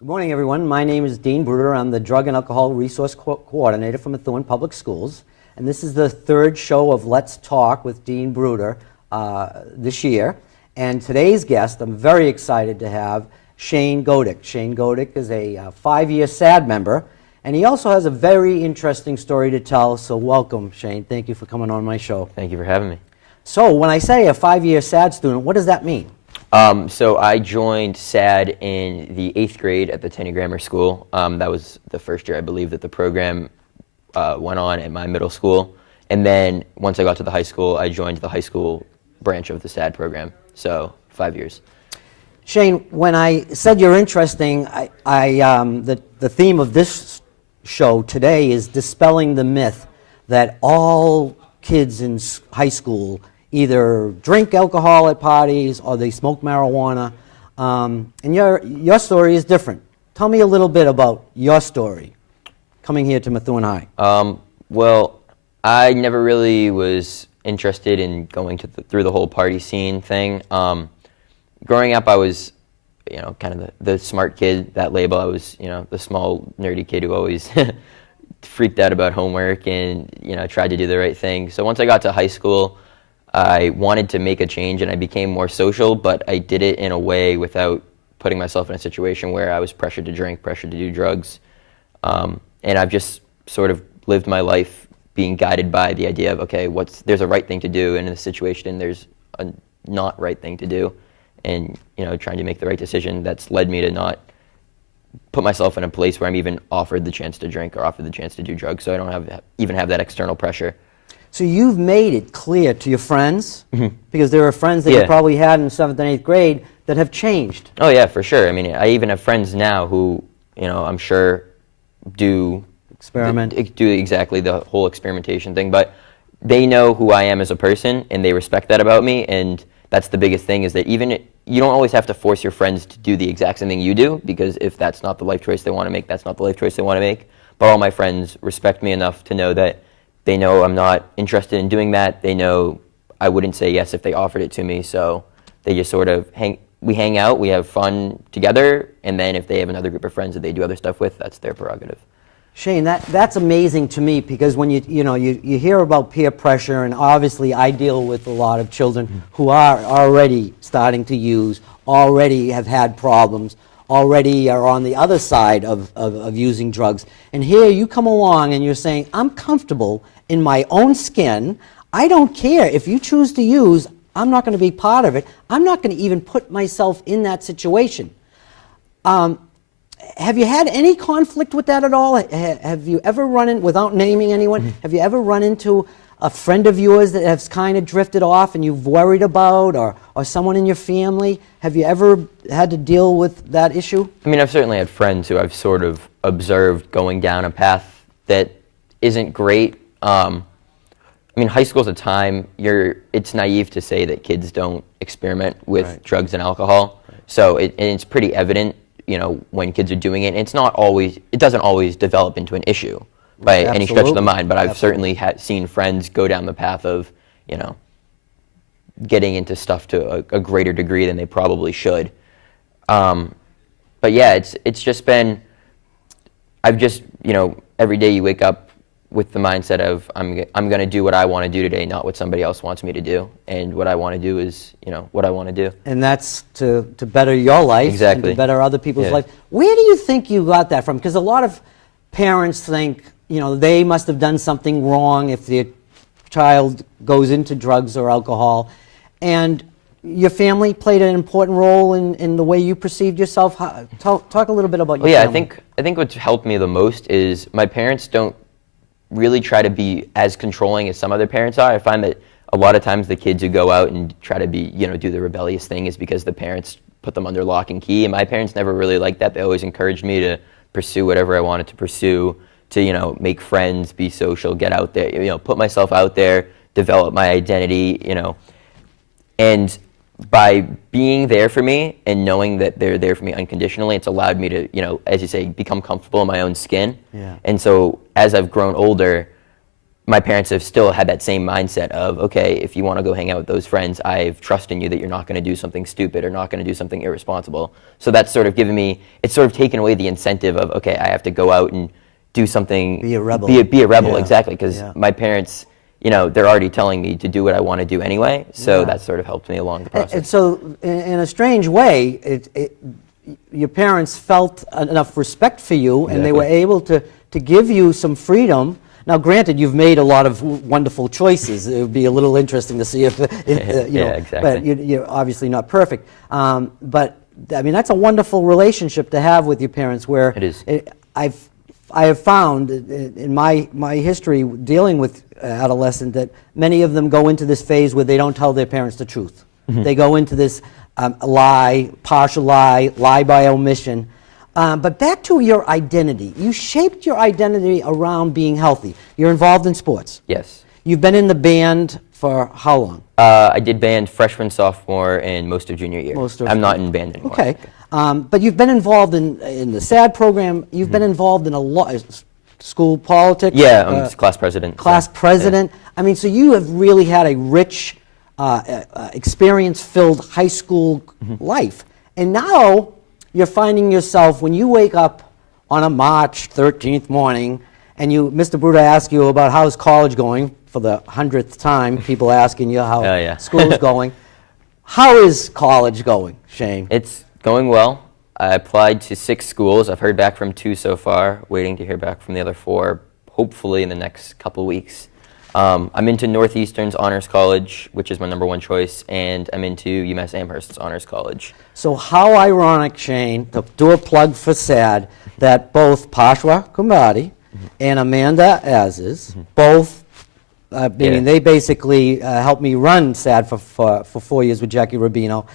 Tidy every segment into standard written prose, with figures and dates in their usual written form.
Good morning, everyone. My name is Dean Brouder. I'm the Drug and Alcohol Resource Coordinator for Methuen Public Schools. And this is the third show of Let's Talk with Dean Brouder this year. And today's guest, I'm very excited to have Shane Godick. Shane Godick is a 5-year SAD member, and he also has a very interesting story to tell. So welcome, Shane. Thank you for coming on my show. Thank you for having me. So when I say a 5-year SAD student, what does that mean? So I joined SAD in the 8th grade at the Tenney Grammar School. That was the first year, I believe, that the program went on at my middle school. And then once I got to the high school, I joined the high school branch of the SAD program. So 5 years. Shane, when I said you're interesting, the theme of this show today is dispelling the myth that all kids in high school either drink alcohol at parties or they smoke marijuana. And your story is different. Tell me a little bit about your story coming here to Methuen High. Well, I never really was interested in going through the whole party scene thing. Growing up, I was, kind of the smart kid, that label. I was, the small nerdy kid who always freaked out about homework and, tried to do the right thing. So once I got to high school, I wanted to make a change and I became more social, but I did it in a way without putting myself in a situation where I was pressured to drink, pressured to do drugs. And I've just sort of lived my life being guided by the idea of, okay, there's a right thing to do, and in this situation there's a not right thing to do. And, trying to make the right decision that's led me to not put myself in a place where I'm even offered the chance to drink or offered the chance to do drugs, so I don't even have that external pressure. So you've made it clear to your friends, because there are friends that you probably had in 7th and 8th grade that have changed. Oh yeah, for sure. I mean, I even have friends now who, I'm sure do exactly the whole experimentation thing, but they know who I am as a person and they respect that about me, and that's the biggest thing, is that you don't always have to force your friends to do the exact same thing you do, because if that's not the life choice they want to make, that's not the life choice they want to make. But all my friends respect me enough to know that they know I'm not interested in doing that. They know I wouldn't say yes if they offered it to me, so they just sort of we hang out, we have fun together, and then if they have another group of friends that they do other stuff with, that's their prerogative. Shane, that's amazing to me, because when you hear about peer pressure, and obviously I deal with a lot of children who are already starting to use, already have had problems, already are on the other side of using drugs. And here you come along and you're saying, I'm comfortable in my own skin. I don't care. If you choose to use, I'm not going to be part of it. I'm not going to even put myself in that situation. Have you had any conflict with that at all? Have you ever run in, without naming anyone, have you ever run into a friend of yours that has kind of drifted off and you've worried about, or someone in your family? Have you ever had to deal with that issue? I mean, I've certainly had friends who I've sort of observed going down a path that isn't great. I mean, high school's a time, it's naive to say that kids don't experiment with drugs and alcohol. So it's pretty evident, when kids are doing it. And it doesn't always develop into an issue by any stretch of the mind, but I've certainly seen friends go down the path of, getting into stuff to a greater degree than they probably should. But yeah, it's just been, every day you wake up with the mindset of, I'm going to do what I want to do today, not what somebody else wants me to do. And what I want to do is, what I want to do. And that's to better your life and to better other people's life. Where do you think you got that from? Because a lot of parents think, they must have done something wrong if their child goes into drugs or alcohol. And your family played an important role in the way you perceived yourself. Talk a little bit about your family. I think what's helped me the most is my parents don't really try to be as controlling as some other parents are. I find that a lot of times the kids who go out and try to be, do the rebellious thing is because the parents put them under lock and key. And my parents never really liked that. They always encouraged me to pursue whatever I wanted to pursue, to, you know, make friends, be social, get out there, you know, put myself out there, develop my identity, you know. And by being there for me and knowing that they're there for me unconditionally, it's allowed me to, you know, as you say, become comfortable in my own skin. Yeah. And so as I've grown older, my parents have still had that same mindset of, okay, if you want to go hang out with those friends, I've trusted in you that you're not going to do something stupid or not going to do something irresponsible. So that's sort of given me, it's sort of taken away the incentive of, okay, I have to go out and do something. Be a rebel. Be a rebel, Yeah. exactly, because Yeah. my parents, you know, they're already telling me to do what I want to do anyway, so that sort of helped me along the process. And so, in a strange way, your parents felt enough respect for you, and they were able to give you some freedom. Now, granted, you've made a lot of wonderful choices. It would be a little interesting to see if you know, exactly. but you're obviously not perfect. But I mean, that's a wonderful relationship to have with your parents. Where It is. I have found in my history dealing with adolescents that many of them go into this phase where they don't tell their parents the truth. They go into this lie, partial lie by omission. But back to your identity. You shaped your identity around being healthy. You're involved in sports. Yes. You've been in the band for how long? I did band freshman, sophomore, and most of junior year. I'm not in band anymore. Okay. But you've been involved in the SAD program. You've been involved in a lot, school politics. Yeah, I'm class president. Class president. I mean, so you have really had a rich, experience-filled high school life. And now you're finding yourself, when you wake up on a March 13th morning, and Mr. Brouder asks you about how's college going, for the 100th time, people asking you how school's going. How is college going, Shane? It's going well. I applied to 6 schools. I've heard back from 2 so far, waiting to hear back from the other 4, hopefully in the next couple of weeks. I'm into Northeastern's Honors College, which is my #1 choice, and I'm into UMass Amherst's Honors College. So how ironic, Shane, to do a plug for SAD, that both Pashwa Kumbadi and Amanda Aziz, both, meaning they basically helped me run SAD for 4 years with Jackie Rubino.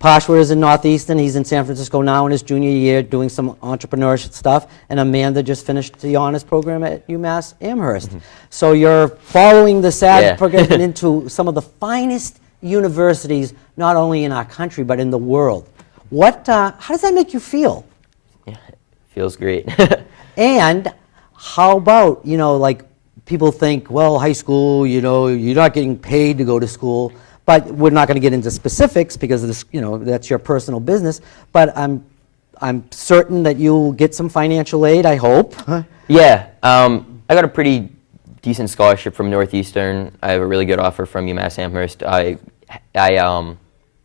Pashwa is in Northeastern. He's in San Francisco now in his junior year doing some entrepreneurship stuff. And Amanda just finished the honors program at UMass Amherst. So you're following the SAD program into some of the finest universities, not only in our country, but in the world. How does that make you feel? Yeah, it feels great. And how about, you know, like people think, well, high school, you know, you're not getting paid to go to school. But we're not going to get into specifics because of this, you know, that's your personal business. But I'm certain that you'll get some financial aid, I hope. Yeah, I got a pretty decent scholarship from Northeastern. I have a really good offer from UMass Amherst. What's it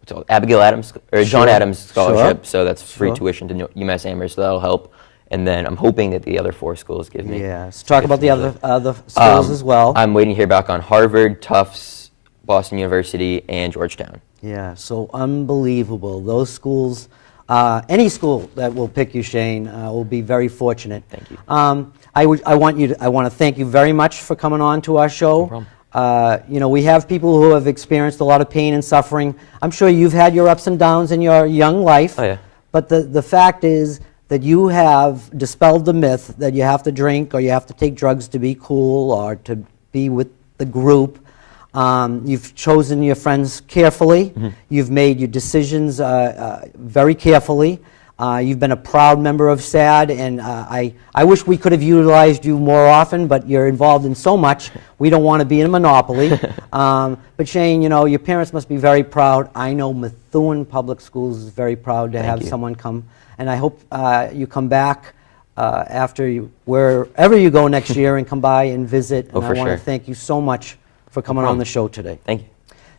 called? Abigail Adams or John Adams scholarship. So that's free tuition to UMass Amherst. So that'll help. And then I'm hoping that the other 4 schools give me. Yeah. So talk about the other schools as well. I'm waiting to hear back on Harvard, Tufts, Boston University, and Georgetown. Yeah, so unbelievable. Those schools, any school that will pick you, Shane, will be very fortunate. Thank you. I want to thank you very much for coming on to our show. No problem. You know, we have people who have experienced a lot of pain and suffering. I'm sure you've had your ups and downs in your young life. Oh, yeah. But the fact is that you have dispelled the myth that you have to drink or you have to take drugs to be cool or to be with the group. You've chosen your friends carefully. You've made your decisions very carefully. You've been a proud member of SAD, and I wish we could have utilized you more often, but you're involved in so much, we don't want to be in a monopoly. But Shane, you know, your parents must be very proud. I know Methuen Public Schools is very proud to have someone come, and I hope you come back wherever you go next year and come by and visit. And I want to thank you so much for coming on the show today. Thank you.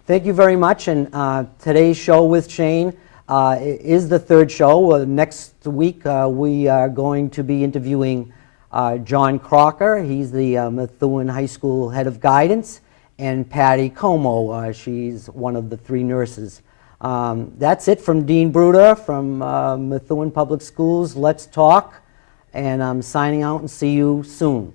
Thank you very much. And today's show with Shane is the 3rd show. Next week we are going to be interviewing John Crocker. He's the Methuen High School head of guidance, and Patty Como. She's one of the 3 nurses. That's it from Dean Brouder from Methuen Public Schools. Let's talk. And I'm signing out and see you soon.